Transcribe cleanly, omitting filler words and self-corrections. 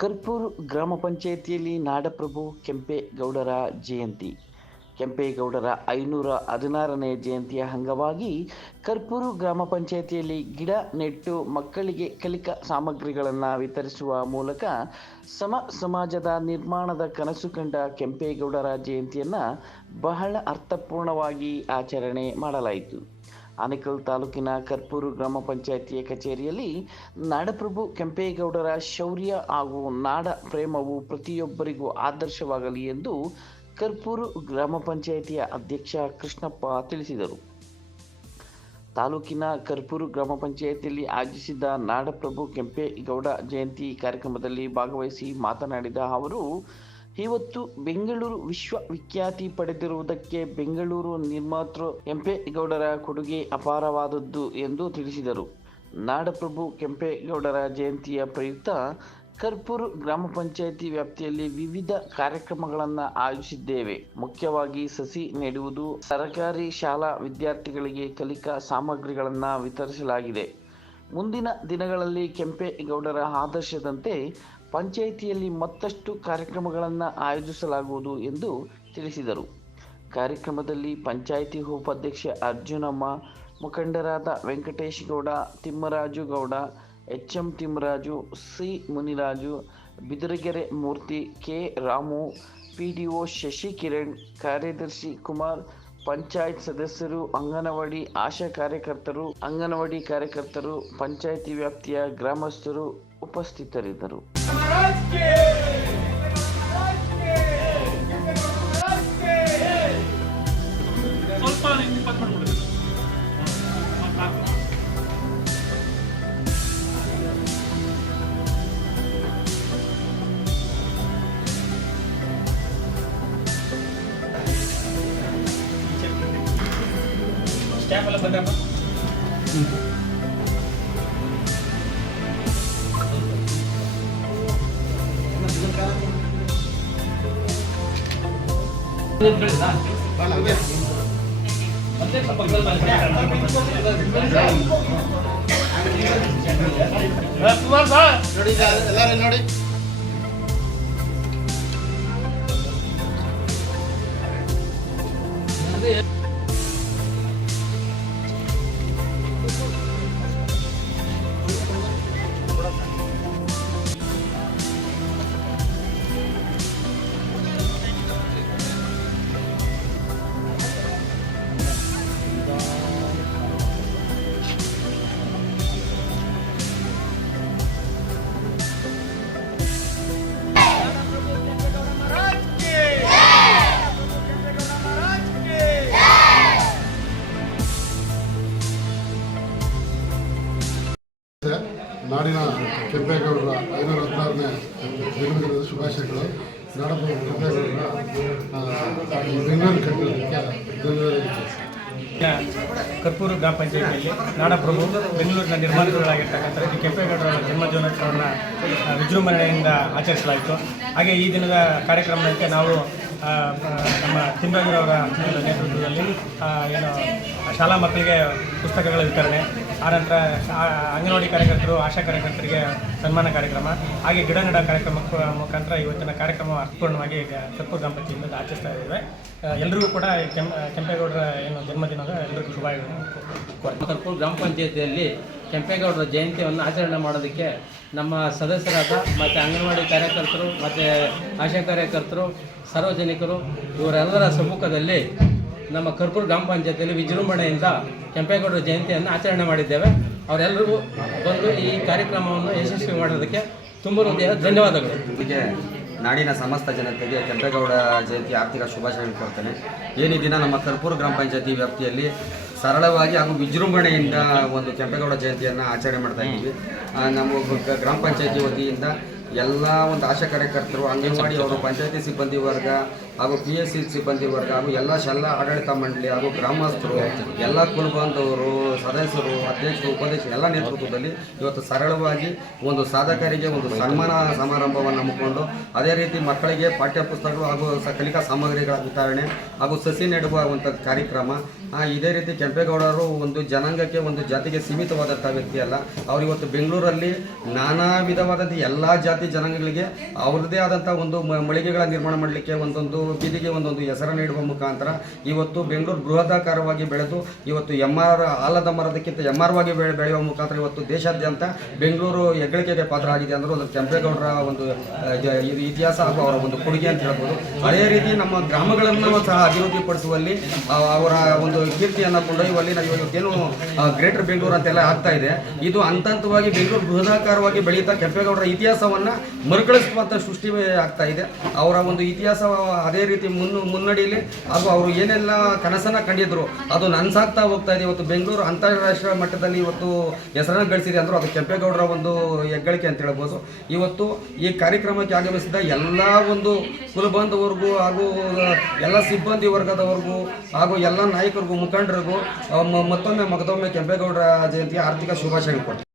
ಕರ್ಪೂರು ಗ್ರಾಮ ಪಂಚಾಯಿತಿಯಲ್ಲಿ ನಾಡಪ್ರಭು ಕೆಂಪೇಗೌಡರ ಜಯಂತಿ. ಕೆಂಪೇಗೌಡರ 516ನೇ ಜಯಂತಿಯ ಅಂಗವಾಗಿ ಕರ್ಪೂರು ಗ್ರಾಮ ಪಂಚಾಯಿತಿಯಲ್ಲಿ ಗಿಡ ನೆಟ್ಟು ಮಕ್ಕಳಿಗೆ ಕಲಿಕಾ ಸಾಮಗ್ರಿಗಳನ್ನು ವಿತರಿಸುವ ಮೂಲಕ ಸಮಾಜದ ನಿರ್ಮಾಣದ ಕನಸು ಕಂಡ ಕೆಂಪೇಗೌಡರ ಜಯಂತಿಯನ್ನು ಬಹಳ ಅರ್ಥಪೂರ್ಣವಾಗಿ ಆಚರಣೆ ಮಾಡಲಾಯಿತು. ಆನೇಕಲ್ ತಾಲೂಕಿನ ಕರ್ಪೂರು ಗ್ರಾಮ ಪಂಚಾಯಿತಿಯ ಕಚೇರಿಯಲ್ಲಿ ನಾಡಪ್ರಭು ಕೆಂಪೇಗೌಡರ ಶೌರ್ಯ ಹಾಗೂ ನಾಡ ಪ್ರೇಮವು ಪ್ರತಿಯೊಬ್ಬರಿಗೂ ಆದರ್ಶವಾಗಲಿ ಎಂದು ಕರ್ಪೂರು ಗ್ರಾಮ ಪಂಚಾಯಿತಿಯ ಅಧ್ಯಕ್ಷ ಕೃಷ್ಣಪ್ಪ ತಿಳಿಸಿದರು. ತಾಲೂಕಿನ ಕರ್ಪೂರು ಗ್ರಾಮ ಪಂಚಾಯಿತಿಯಲ್ಲಿ ಆಯೋಜಿಸಿದ್ದ ನಾಡಪ್ರಭು ಕೆಂಪೇಗೌಡ ಜಯಂತಿ ಕಾರ್ಯಕ್ರಮದಲ್ಲಿ ಭಾಗವಹಿಸಿ ಮಾತನಾಡಿದ ಅವರು, ಇವತ್ತು ಬೆಂಗಳೂರು ವಿಶ್ವವಿಖ್ಯಾತಿ ಪಡೆದಿರುವುದಕ್ಕೆ ಬೆಂಗಳೂರು ನಿರ್ಮಾತೃ ಕೆಂಪೇಗೌಡರ ಕೊಡುಗೆ ಅಪಾರವಾದದ್ದು ಎಂದು ತಿಳಿಸಿದರು. ನಾಡಪ್ರಭು ಕೆಂಪೇಗೌಡರ ಜಯಂತಿಯ ಪ್ರಯುಕ್ತ ಕರ್ಪೂರು ಗ್ರಾಮ ಪಂಚಾಯಿತಿ ವ್ಯಾಪ್ತಿಯಲ್ಲಿ ವಿವಿಧ ಕಾರ್ಯಕ್ರಮಗಳನ್ನು ಆಯೋಜಿಸಿದ್ದೇವೆ. ಮುಖ್ಯವಾಗಿ ಸಸಿ ನೆಡುವುದು, ಸರ್ಕಾರಿ ಶಾಲಾ ವಿದ್ಯಾರ್ಥಿಗಳಿಗೆ ಕಲಿಕಾ ಸಾಮಗ್ರಿಗಳನ್ನು ವಿತರಿಸಲಾಗಿದೆ. ಮುಂದಿನ ದಿನಗಳಲ್ಲಿ ಕೆಂಪೇಗೌಡರ ಆದರ್ಶದಂತೆ ಪಂಚಾಯಿತಿಯಲ್ಲಿ ಮತ್ತಷ್ಟು ಕಾರ್ಯಕ್ರಮಗಳನ್ನು ಆಯೋಜಿಸಲಾಗುವುದು ಎಂದು ತಿಳಿಸಿದರು. ಕಾರ್ಯಕ್ರಮದಲ್ಲಿ ಪಂಚಾಯಿತಿ ಉಪಾಧ್ಯಕ್ಷ ಅರ್ಜುನಮ್ಮ, ಮುಖಂಡರಾದ ವೆಂಕಟೇಶ್ ಗೌಡ, ತಿಮ್ಮರಾಜು ಗೌಡ, ಎಚ್.ಎಂ. ತಿಮ್ಮರಾಜು, ಸಿ. ಮುನಿರಾಜು, ಬಿದರಗೆರೆ ಮೂರ್ತಿ, ಕೆ. ರಾಮು, ಪಿಡಿಒ ಶಶಿಕಿರಣ್, ಕಾರ್ಯದರ್ಶಿ ಕುಮಾರ್, ಪಂಚಾಯತ್ ಸದಸ್ಯರು, ಅಂಗನವಾಡಿ ಆಶಾ ಕಾರ್ಯಕರ್ತರು, ಪಂಚಾಯಿತಿ ವ್ಯಾಪ್ತಿಯ ಗ್ರಾಮಸ್ಥರು ಉಪಸ್ಥಿತರಿದ್ದರು. ಸ್ಟಾಫ್ ಎಲ್ಲ ಬಂದ್ರಪ್ಪ. ಎಲ್ಲರೂ ನೋಡಿ. ನಾಡಿನ ಕೆಂಪೇಗೌಡರ 516ನೇ ಜನ್ಮದಿನದ ಶುಭಾಶಯಗಳು. ನಾಡಪ್ರಭು ಕೆಂಪೇಗೌಡರ ಬೆಂಗಳೂರು ಕಟ್ಟಡಕ್ಕೆ ಕರ್ಪೂರು ಗ್ರಾಮ ಪಂಚಾಯಿತಿಯಲ್ಲಿ ನಾಡಪ್ರಭು ಬೆಂಗಳೂರಿನ ನಿರ್ಮಾತೃಗಳಾಗಿರ್ತಕ್ಕಂಥ ಕೆಂಪೇಗೌಡರ ಜನ್ಮದಿನೋತ್ಸವವನ್ನು ವಿಜೃಂಭಣೆಯಿಂದ ಆಚರಿಸಲಾಯಿತು. ಹಾಗೆ ಈ ದಿನದ ಕಾರ್ಯಕ್ರಮಕ್ಕೆ ನಾವು ನಮ್ಮ ತಿಮ್ಮರಾಜರವರ ನೇತೃತ್ವದಲ್ಲಿ ಏನು ಶಾಲಾ ಮಕ್ಕಳಿಗೆ ಪುಸ್ತಕಗಳ ವಿತರಣೆ, ಆನಂತರ ಅಂಗನವಾಡಿ ಕಾರ್ಯಕರ್ತರು, ಆಶಾ ಕಾರ್ಯಕರ್ತರಿಗೆ ಸನ್ಮಾನ ಕಾರ್ಯಕ್ರಮ, ಹಾಗೆ ಗಿಡ ನೆಡ ಕಾರ್ಯಕ್ರಮ ಮುಖಾಂತರ ಇವತ್ತಿನ ಕಾರ್ಯಕ್ರಮ ಅರ್ಥಪೂರ್ಣವಾಗಿ ಕರ್ಪೂರು ಗ್ರಾಮ ಪಂಚಾಯಿತಿಯಿಂದ ಆಚರಿಸ್ತಾ ಇದ್ದೇವೆ. ಎಲ್ಲರಿಗೂ ಕೂಡ ಕೆಂಪೇಗೌಡರ ಏನು ಜನ್ಮದಿನದ ಎಲ್ಲರಿಗೂ ಶುಭಾಶಯಗಳು. ಕರ್ಪೂರು ಗ್ರಾಮ ಪಂಚಾಯಿತಿಯಲ್ಲಿ ಕೆಂಪೇಗೌಡರ ಜಯಂತಿಯನ್ನು ಆಚರಣೆ ಮಾಡೋದಕ್ಕೆ ನಮ್ಮ ಸದಸ್ಯರಾದ ಮತ್ತು ಅಂಗನವಾಡಿ ಕಾರ್ಯಕರ್ತರು ಮತ್ತು ಆಶಾ ಕಾರ್ಯಕರ್ತರು, ಸಾರ್ವಜನಿಕರು ಇವರೆಲ್ಲರ ಸಮ್ಮುಖದಲ್ಲಿ ನಮ್ಮ ಕರ್ಪೂರು ಗ್ರಾಮ ಪಂಚಾಯಿತಿಯಲ್ಲಿ ವಿಜೃಂಭಣೆಯಿಂದ ಕೆಂಪೇಗೌಡರ ಜಯಂತಿಯನ್ನು ಆಚರಣೆ ಮಾಡಿದ್ದೇವೆ. ಅವರೆಲ್ಲರಿಗೂ ಬಂದು ಈ ಕಾರ್ಯಕ್ರಮವನ್ನು ಯಶಸ್ವಿ ಮಾಡೋದಕ್ಕೆ ತುಂಬ ಹೃದಯದ ಧನ್ಯವಾದಗಳು. ಹೀಗೆ ನಾಡಿನ ಸಮಸ್ತ ಜನತೆಗೆ ಕೆಂಪೇಗೌಡ ಜಯಂತಿ ಆರ್ಥಿಕ ಶುಭಾಶಯಗಳನ್ನು ಕೊಡ್ತೇನೆ. ಏನಿ ದಿನ ನಮ್ಮ ಕರ್ಪೂರು ಗ್ರಾಮ ಪಂಚಾಯತಿ ವ್ಯಾಪ್ತಿಯಲ್ಲಿ ಸರಳವಾಗಿ ಹಾಗೂ ವಿಜೃಂಭಣೆಯಿಂದ ಒಂದು ಕೆಂಪೇಗೌಡ ಜಯಂತಿಯನ್ನು ಆಚರಣೆ ಮಾಡ್ತಾ ಇದ್ದೀವಿ. ನಮ್ಮ ಗ್ರಾಮ ಪಂಚಾಯತಿ ವತಿಯಿಂದ ಎಲ್ಲ ಒಂದು ಆಶಾ ಕಾರ್ಯಕರ್ತರು, ಅಂಗನವಾಡಿ ಅವರು, ಪಂಚಾಯತಿ ಸಿಬ್ಬಂದಿ ವರ್ಗ ಹಾಗೂ PSC ಸಿಬ್ಬಂದಿ ವರ್ಗ ಹಾಗೂ ಎಲ್ಲ ಶಾಲಾ ಆಡಳಿತ ಮಂಡಳಿ ಹಾಗೂ ಗ್ರಾಮಸ್ಥರು, ಎಲ್ಲ ಕುಲಬಾಂಧವರು, ಸದಸ್ಯರು, ಅಧ್ಯಕ್ಷರು, ಉಪಾಧ್ಯಕ್ಷರು ಎಲ್ಲ ನೇತೃತ್ವದಲ್ಲಿ ಇವತ್ತು ಸರಳವಾಗಿ ಒಂದು ಸಾಧಕರಿಗೆ ಒಂದು ಸನ್ಮಾನ ಸಮಾರಂಭವನ್ನು ಹಮ್ಮಿಕೊಂಡು, ಅದೇ ರೀತಿ ಮಕ್ಕಳಿಗೆ ಪಾಠ್ಯ ಪುಸ್ತಕಗಳು ಹಾಗೂ ಕಲಿಕಾ ಸಾಮಗ್ರಿಗಳ ವಿತರಣೆ ಹಾಗೂ ಸಸಿ ನೆಡುವ ಕಾರ್ಯಕ್ರಮ ಇದೇ ರೀತಿ ಕೆಂಪೇಗೌಡರು ಒಂದು ಜನಾಂಗಕ್ಕೆ ಒಂದು ಜಾತಿಗೆ ಸೀಮಿತವಾದಂಥ ವ್ಯಕ್ತಿ ಅಲ್ಲ. ಅವರು ಇವತ್ತು ಬೆಂಗಳೂರಲ್ಲಿ ನಾನಾ ವಿಧವಾದಂಥ ಎಲ್ಲ ಜಾತಿ ಜನಾಂಗಗಳಿಗೆ ಅವ್ರದ್ದೇ ಆದಂಥ ಒಂದು ಮಳಿಗೆಗಳ ನಿರ್ಮಾಣ ಮಾಡಲಿಕ್ಕೆ ಒಂದೊಂದು ಬೀದಿಗೆ ಒಂದೊಂದು ಹೆಸರನ್ನು ನೀಡುವ ಮುಖಾಂತರ ಇವತ್ತು ಬೆಂಗಳೂರು ಬೃಹದಾಕಾರವಾಗಿ ಬೆಳೆದು ಇವತ್ತು ಆಲದ ಮರದಕ್ಕಿಂತ ಎಮ್ಮಾರವಾಗಿ ಬೆಳೆಯುವ ಮುಖಾಂತರ ಇವತ್ತು ದೇಶಾದ್ಯಂತ ಬೆಂಗಳೂರು ಹೆಗ್ಗಳಿಕೆಗೆ ಪಾತ್ರ ಆಗಿದೆ ಅಂದ್ರೆ ಒಂದು ಕೆಂಪೇಗೌಡರ ಒಂದು ಇತಿಹಾಸ ಹಾಗೂ ಅವರ ಒಂದು ಕೊಡುಗೆ ಅಂತ ಹೇಳ್ಬೋದು. ಅದೇ ರೀತಿ ನಮ್ಮ ಗ್ರಾಮಗಳನ್ನು ಸಹ ಅಭಿವೃದ್ಧಿಪಡಿಸುವಲ್ಲಿ ಅವರ ಒಂದು ಕೀರ್ತಿಯನ್ನು ಕೊಂಡೊಯ್ಯುವಲ್ಲಿ ನಾವು ಇವತ್ತೇನು ಗ್ರೇಟರ್ ಬೆಂಗಳೂರು ಅಂತೆಲ್ಲ ಆಗ್ತಾ ಇದೆ, ಇದು ಹಂತವಾಗಿ ಬೆಂಗಳೂರು ಬೃಹದಾಕಾರವಾಗಿ ಬೆಳೀತಾ ಕೆಂಪೇಗೌಡರ ಇತಿಹಾಸವನ್ನು ಮರುಕಳಿಸುವಂಥ ಸೃಷ್ಟಿ ಆಗ್ತಾ ಇದೆ. ಅವರ ಒಂದು ಇತಿಹಾಸ ಅದೇ ರೀತಿ ಮುನ್ನಡೆಯಲ್ಲಿ ಹಾಗೂ ಅವರು ಏನೆಲ್ಲ ಕನಸನ್ನು ಕಂಡಿದ್ರು ಅದು ನನಸಾಗ್ತಾ ಹೋಗ್ತಾ ಇದೆ. ಇವತ್ತು ಬೆಂಗಳೂರು ಅಂತಾರಾಷ್ಟ್ರೀಯ ಮಟ್ಟದಲ್ಲಿ ಇವತ್ತು ಹೆಸರನ್ನು ಗಳಿಸಿದೆ ಅಂದರೂ ಅದು ಕೆಂಪೇಗೌಡರ ಒಂದು ಹೆಗ್ಗಳಿಕೆ ಅಂತ ಹೇಳ್ಬೋದು. ಇವತ್ತು ಈ ಕಾರ್ಯಕ್ರಮಕ್ಕೆ ಆಗಮಿಸಿದ ಎಲ್ಲ ಒಂದು ಕುಲಬಂಧುವರೆಗೂ ಹಾಗೂ ಎಲ್ಲ ಸಿಬ್ಬಂದಿ ವರ್ಗದವರೆಗೂ ಹಾಗೂ ಎಲ್ಲ ನಾಯಕರಿಗೂ ಮುಖಂಡರಿಗೂ ಮತ್ತೊಮ್ಮೆ ಕೆಂಪೇಗೌಡರ ಜಯಂತಿಯ ಆರ್ಥಿಕ ಶುಭಾಶಯಗಳು ಕೊಡ್ತಾರೆ.